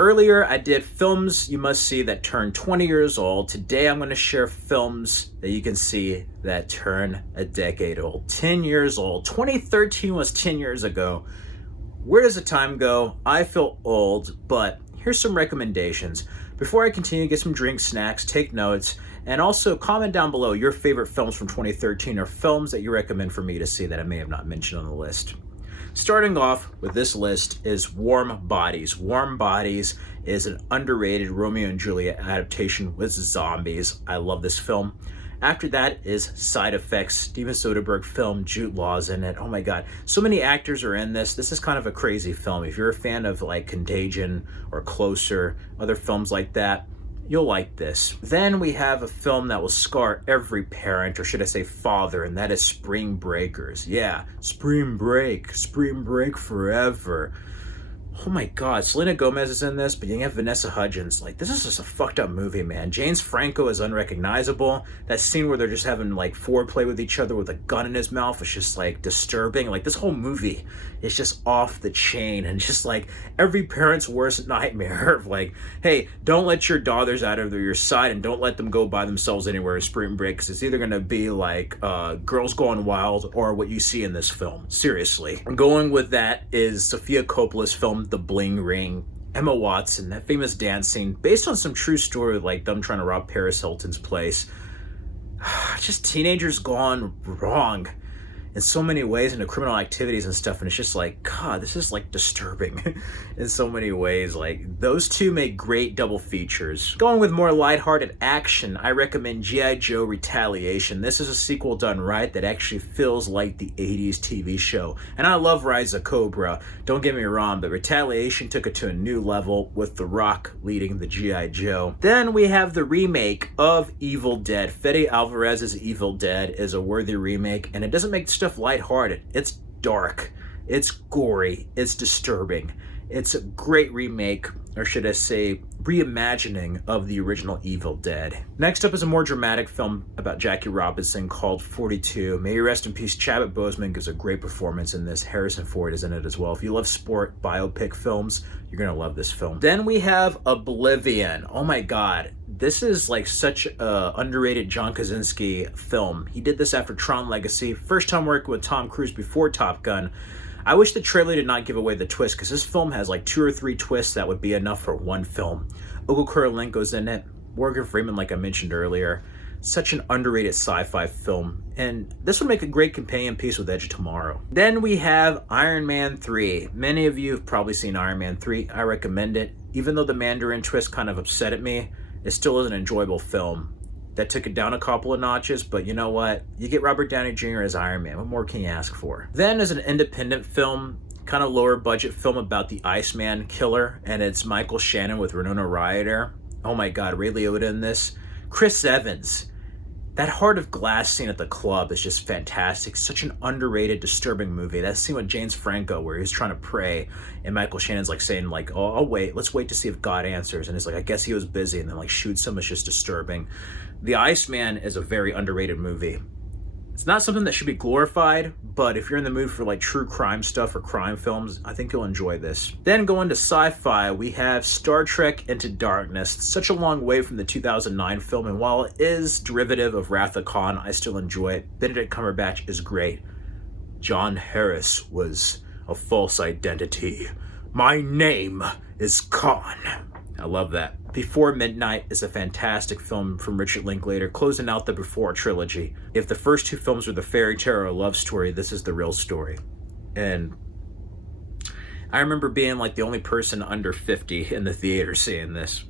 Earlier, I did films you must see that turn 20 years old. Today, I'm going to share films that you can see that turn a decade old. 10 years old. 2013 was 10 years ago. Where does the time go? I feel old, but here's some recommendations. Before I continue, get some drinks, snacks, take notes, and also comment down below your favorite films from 2013 or films that you recommend for me to see that I may have not mentioned on the list. Starting off with this list is Warm Bodies. Warm Bodies is an underrated Romeo and Juliet adaptation with zombies. I love this film. After that is Side Effects, Steven Soderbergh film, Jude Law's in it. Oh my god, so many actors are in this. This is kind of a crazy film. If you're a fan of like Contagion or Closer, other films like that, you'll like this. Then we have a film that will scar every parent, or should I say father, and that is Spring Breakers. Yeah, Spring Break forever. Oh my god, Selena Gomez is in this, but you have Vanessa Hudgens. Like, this is just a fucked up movie, man. James Franco is unrecognizable. That scene where they're just having like foreplay with each other with a gun in his mouth is just like disturbing. Like, this whole movie is just off the chain, and just like every parent's worst nightmare of like, hey, don't let your daughters out of your sight and don't let them go by themselves anywhere in spring break, because it's either gonna be like Girls Gone Wild or what you see in this film. Seriously. Going with that is Sofia Coppola's film The Bling Ring. Emma Watson, that famous dance scene based on some true story, like them trying to rob Paris Hilton's place. Just teenagers gone wrong in so many ways into criminal activities and stuff, and it's just like, god, this is like disturbing in so many ways. Like, those two make great double features. Going with more lighthearted action, I recommend G.I. Joe Retaliation. This is a sequel done right that actually feels like the 80s TV show. And I love Rise of Cobra, don't get me wrong, but Retaliation took it to a new level with The Rock leading the G.I. Joe. Then we have the remake of Evil Dead. Fede Alvarez's Evil Dead is a worthy remake, and it doesn't make stuff lighthearted. It's dark, it's gory, it's disturbing. It's a great remake, or should I say reimagining, of the original Evil Dead. Next up is a more dramatic film about Jackie Robinson called 42. May you rest in peace. Chadwick Boseman gives a great performance in this. Harrison Ford is in it as well. If you love sport biopic films, you're gonna love this film. Then we have Oblivion. Oh my god, this is like such a underrated John Krasinski film. He did this after Tron Legacy, first time working with Tom Cruise before Top Gun. I wish the trailer did not give away the twist, because this film has like 2 or 3 twists that would be enough for one film. Ogo Kurylenko's in it, Morgan Freeman, like I mentioned earlier. Such an underrated sci-fi film, and this would make a great companion piece with Edge of Tomorrow. Then we have Iron Man 3. Many of you have probably seen Iron Man 3. I recommend it. Even though the Mandarin twist kind of upset at me, it still is an enjoyable film. That took it down a couple of notches, but you know what? You get Robert Downey Jr. as Iron Man. What more can you ask for? Then is an independent film, kind of lower budget film about the Iceman killer, and it's Michael Shannon with Winona Ryder. Oh my god, Ray Liotta in this. Chris Evans. That Heart of Glass scene at the club is just fantastic. Such an underrated, disturbing movie. That scene with James Franco where he's trying to pray and Michael Shannon's like saying like, oh, I'll wait. Let's wait to see if God answers. And it's like, I guess he was busy, and then like shoots him. It's just disturbing. The Iceman is a very underrated movie. It's not something that should be glorified, but if you're in the mood for like true crime stuff or crime films, I think you'll enjoy this. Then going to sci-fi, we have Star Trek Into Darkness. Such a long way from the 2009 film, and while it is derivative of Wrath of Khan, I still enjoy it. Benedict Cumberbatch is great. John Harris was a false identity. My name is Khan. I love that. Before Midnight is a fantastic film from Richard Linklater, closing out the Before trilogy. If the first 2 films were the fairy tale or love story, this is the real story. And I remember being like the only person under 50 in the theater seeing this.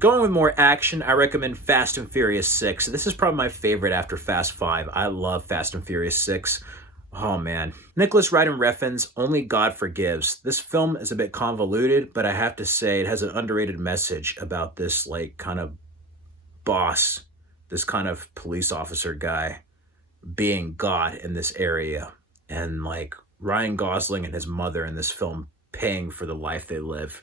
Going with more action, I recommend Fast and Furious 6. This is probably my favorite after Fast 5. I love Fast and Furious 6. Oh man. Nicholas Winding Refn's Only God Forgives. This film is a bit convoluted, but I have to say it has an underrated message about this like kind of boss, this kind of police officer guy being God in this area, and like Ryan Gosling and his mother in this film paying for the life they live.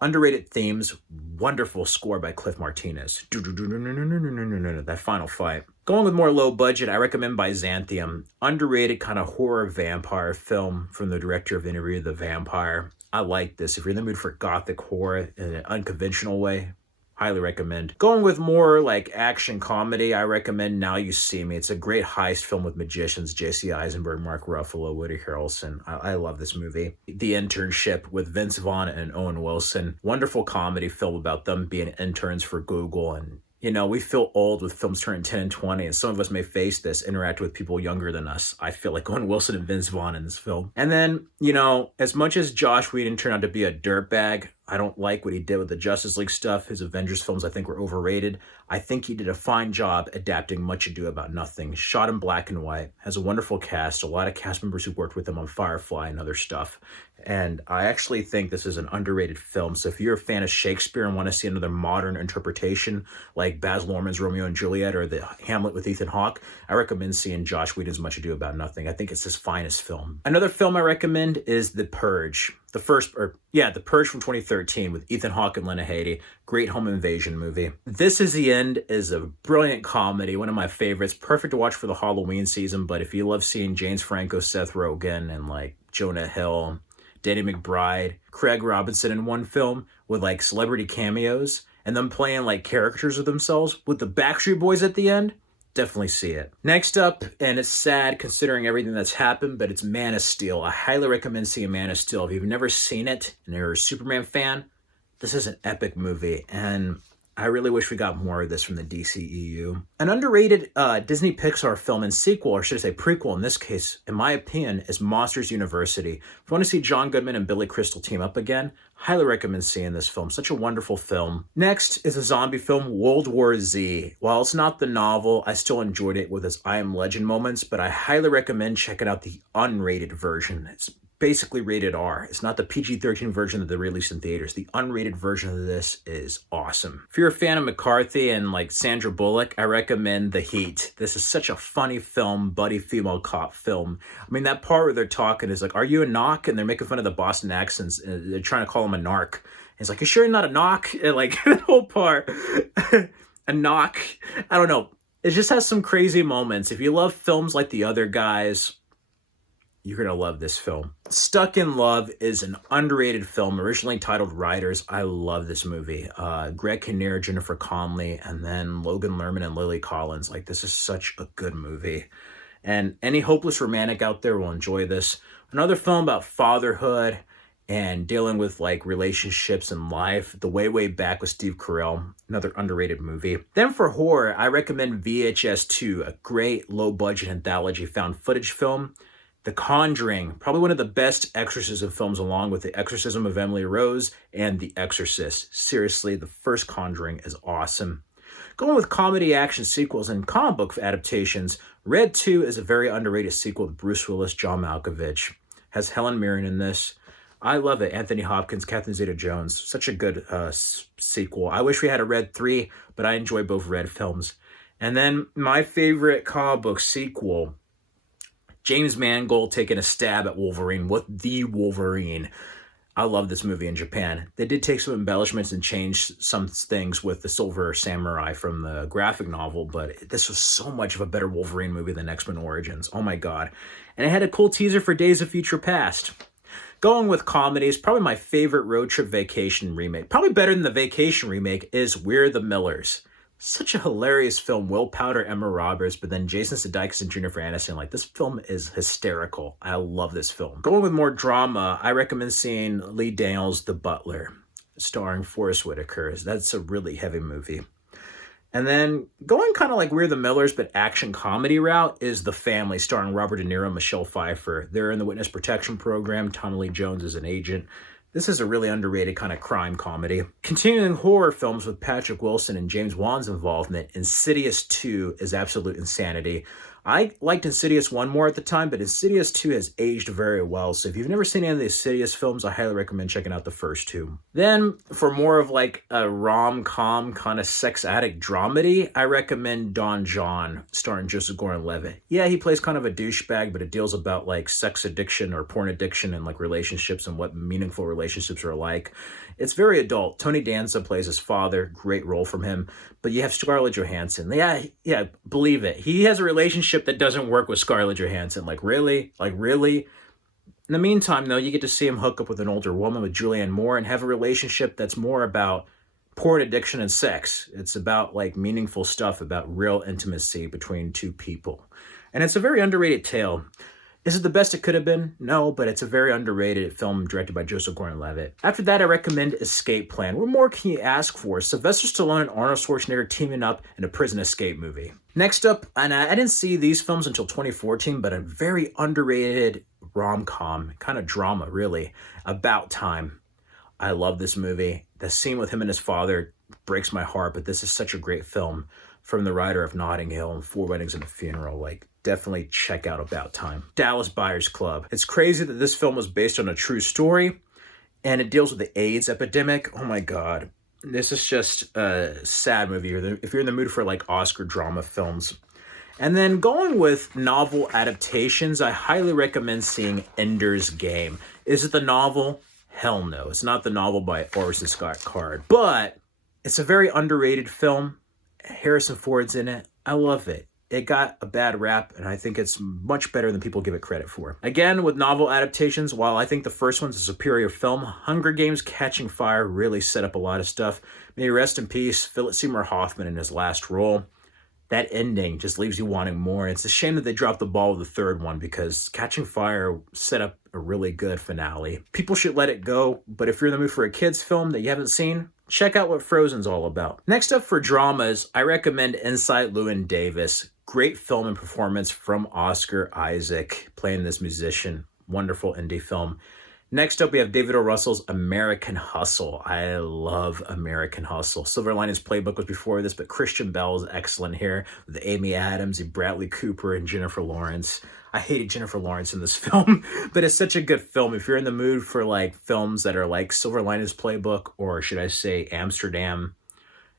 Underrated themes, wonderful score by Cliff Martinez. That final fight. Going with more low budget, I recommend Byzantium. Underrated kind of horror vampire film from the director of Interview with the Vampire. I like this. If you're in the mood for gothic horror in an unconventional way, highly recommend. Going with more like action comedy, I recommend Now You See Me. It's a great heist film with magicians, J.C. Eisenberg, Mark Ruffalo, Woody Harrelson. I love this movie. The Internship with Vince Vaughn and Owen Wilson. Wonderful comedy film about them being interns for Google. And you know, we feel old with films turning 10 and 20, and some of us may face this, interact with people younger than us. I feel like Owen Wilson and Vince Vaughn in this film. And then, you know, as much as Joss Whedon turned out to be a dirtbag, I don't like what he did with the Justice League stuff. His Avengers films, I think, were overrated. I think he did a fine job adapting Much Ado About Nothing. Shot in black and white. Has a wonderful cast. A lot of cast members who worked with him on Firefly and other stuff. And I actually think this is an underrated film. So if you're a fan of Shakespeare and want to see another modern interpretation, like Baz Luhrmann's Romeo and Juliet or the Hamlet with Ethan Hawke, I recommend seeing Joss Whedon's Much Ado About Nothing. I think it's his finest film. Another film I recommend is The Purge. The Purge from 2013 with Ethan Hawke and Lena Headey. Great home invasion movie. This Is the End is a brilliant comedy, one of my favorites. Perfect to watch for the Halloween season, but if you love seeing James Franco, Seth Rogen, and like Jonah Hill, Danny McBride, Craig Robinson in one film with like celebrity cameos and them playing like characters of themselves with the Backstreet Boys at the end, definitely see it. Next up, and it's sad considering everything that's happened, but it's Man of Steel. I highly recommend seeing Man of Steel. If you've never seen it and you're a Superman fan, this is an epic movie, and I really wish we got more of this from the DCEU. An underrated Disney Pixar film and sequel, or should I say prequel in this case, in my opinion, is Monsters University. If you want to see John Goodman and Billy Crystal team up again, highly recommend seeing this film. Such a wonderful film. Next is a zombie film, World War Z. While it's not the novel, I still enjoyed it with its I Am Legend moments, but I highly recommend checking out the unrated version. It's basically rated R. It's not the PG-13 version that they released in theaters. The unrated version of this is awesome. If you're a fan of McCarthy and like Sandra Bullock, I recommend The Heat. This is such a funny film, buddy female cop film. I mean, that part where they're talking is like, are you a knock? And they're making fun of the Boston accents. And they're trying to call him a narc. And it's like, you sure you're not a knock? And like that whole part, a knock. I don't know. It just has some crazy moments. If you love films like The Other Guys, you're going to love this film. Stuck in Love is an underrated film, originally titled Riders. I love this movie. Greg Kinnear, Jennifer Connelly, and then Logan Lerman and Lily Collins. Like, this is such a good movie. And any hopeless romantic out there will enjoy this. Another film about fatherhood and dealing with like relationships and life. The Way Back with Steve Carell, another underrated movie. Then for horror, I recommend VHS 2, a great low-budget anthology found footage film. The Conjuring, probably one of the best exorcism films along with The Exorcism of Emily Rose and The Exorcist. Seriously, the first Conjuring is awesome. Going with comedy action sequels and comic book adaptations, Red 2 is a very underrated sequel with Bruce Willis, John Malkovich. Has Helen Mirren in this. I love it. Anthony Hopkins, Catherine Zeta-Jones. Such a good sequel. I wish we had a Red 3, but I enjoy both Red films. And then my favorite comic book sequel, James Mangold taking a stab at Wolverine with the Wolverine. I love this movie in Japan. They did take some embellishments and change some things with the Silver Samurai from the graphic novel, but this was so much of a better Wolverine movie than X-Men Origins. Oh my God. And it had a cool teaser for Days of Future Past. Going with comedies, probably my favorite road trip vacation remake, probably better than the Vacation remake, is We're the Millers. Such a hilarious film. Will Powder, Emma Roberts, but then Jason Sudeikis and Jennifer Aniston. Like, this film is hysterical. I love this film. Going with more drama, I recommend seeing Lee Daniels' The Butler, starring Forrest Whitaker. That's a really heavy movie. And then going kind of like We're the Millers, but action comedy route, is The Family, starring Robert De Niro and Michelle Pfeiffer. They're in the Witness Protection Program. Tommy Lee Jones is an agent. This is a really underrated kind of crime comedy. Continuing horror films with Patrick Wilson and James Wan's involvement, Insidious 2 is absolute insanity. I liked Insidious 1 more at the time, but Insidious 2 has aged very well. So if you've never seen any of the Insidious films, I highly recommend checking out the first two. Then for more of like a rom-com kind of sex addict dramedy, I recommend Don John, starring Joseph Gordon-Levitt. Yeah, he plays kind of a douchebag, but it deals about like sex addiction or porn addiction and like relationships and what meaningful relationships are like. It's very adult. Tony Danza plays his father. Great role from him. But you have Scarlett Johansson. Yeah, believe it. He has a relationship that doesn't work with Scarlett Johansson. Like, really? In the meantime, though, you get to see him hook up with an older woman, with Julianne Moore, and have a relationship that's more about porn addiction and sex. It's about like meaningful stuff, about real intimacy between two people. And it's a very underrated tale. Is it the best it could have been? No, but it's a very underrated film directed by Joseph Gordon-Levitt. After that, I recommend Escape Plan. What more can you ask for? Sylvester Stallone and Arnold Schwarzenegger teaming up in a prison escape movie. Next up, and I didn't see these films until 2014, but a very underrated rom-com, kind of drama, really, About Time. I love this movie. The scene with him and his father breaks my heart, but this is such a great film from the writer of Notting Hill and Four Weddings and a Funeral. Like, definitely check out About Time. Dallas Buyers Club. It's crazy that this film was based on a true story, and it deals with the AIDS epidemic. Oh my God. This is just a sad movie if you're in the mood for like Oscar drama films. And then going with novel adaptations, I highly recommend seeing Ender's Game. Is it the novel? Hell no. It's not the novel by Orson Scott Card, but it's a very underrated film. Harrison Ford's in it. I love it. It got a bad rap, and I think it's much better than people give it credit for. Again, with novel adaptations, while I think the first one's a superior film, Hunger Games: Catching Fire really set up a lot of stuff. May he rest in peace, Philip Seymour Hoffman in his last role. That ending just leaves you wanting more. It's a shame that they dropped the ball with the third one, because Catching Fire set up a really good finale. People should let it go, but if you're in the mood for a kid's film that you haven't seen, check out what Frozen's all about. Next up for dramas, I recommend Inside Llewyn Davis. Great film and performance from Oscar Isaac playing this musician. Wonderful indie film. Next up, we have David O. Russell's American Hustle. I love American Hustle. Silver Linings Playbook was before this, but Christian Bale is excellent here with Amy Adams and Bradley Cooper and Jennifer Lawrence. I hated Jennifer Lawrence in this film, but it's such a good film. If you're in the mood for like films that are like Silver Linings Playbook, or should I say Amsterdam,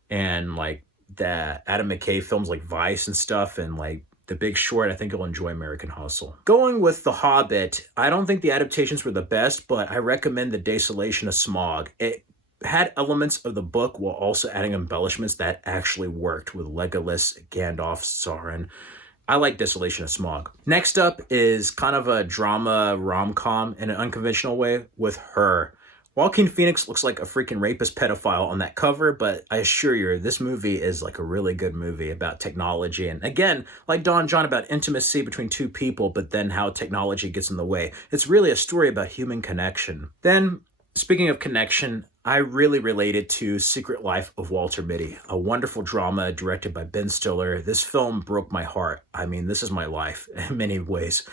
and like the Adam McKay films like Vice and stuff, and like The Big Short, I think you'll enjoy American Hustle. Going with The Hobbit, I don't think the adaptations were the best, but I recommend The Desolation of Smaug. It had elements of the book while also adding embellishments that actually worked with Legolas, Gandalf, Sauron. I like Desolation of Smaug. Next up is kind of a drama rom-com in an unconventional way with Her. Joaquin Phoenix looks like a freaking rapist pedophile on that cover, but I assure you, this movie is like a really good movie about technology. And again, like Don John, about intimacy between two people, but then how technology gets in the way. It's really a story about human connection. Then, speaking of connection, I really related to Secret Life of Walter Mitty, a wonderful drama directed by Ben Stiller. This film broke my heart. I mean, this is my life in many ways.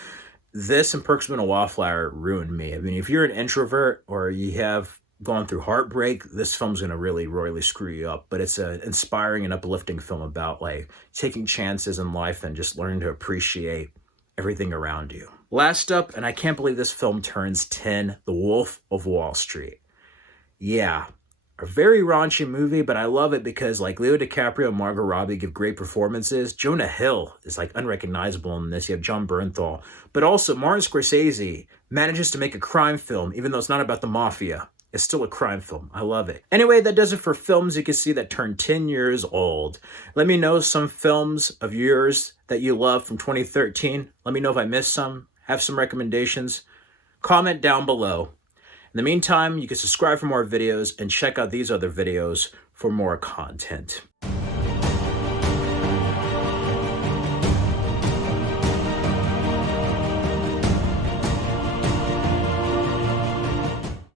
This and Perks of a Wallflower ruined me. I mean, if you're an introvert or you have gone through heartbreak, this film's going to really royally screw you up. But it's an inspiring and uplifting film about like taking chances in life and just learning to appreciate everything around you. Last up, and I can't believe this film turns 10, The Wolf of Wall Street. Yeah, a very raunchy movie, but I love it because like Leo DiCaprio and Margot Robbie give great performances. Jonah Hill is like unrecognizable in this. You have John Bernthal. But also Martin Scorsese manages to make a crime film, even though it's not about the mafia. It's still a crime film. I love it. Anyway, that does it for films you can see that turn 10 years old. Let me know some films of yours that you love from 2013. Let me know if I missed some. Have some recommendations. Comment down below. In the meantime, you can subscribe for more videos and check out these other videos for more content.